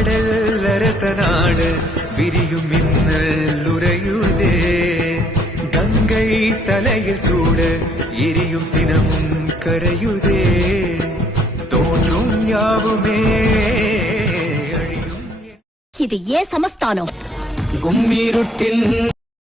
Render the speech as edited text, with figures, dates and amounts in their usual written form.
பாடல் அரச நாடு விரியும் மின்னல் உறையுதே கங்கை தலையில் சூட எரியும் சினமும் கரையுதே தோன்றும் யாவுமே இது ஏன் சமஸ்தானம் கும்மிருட்டில்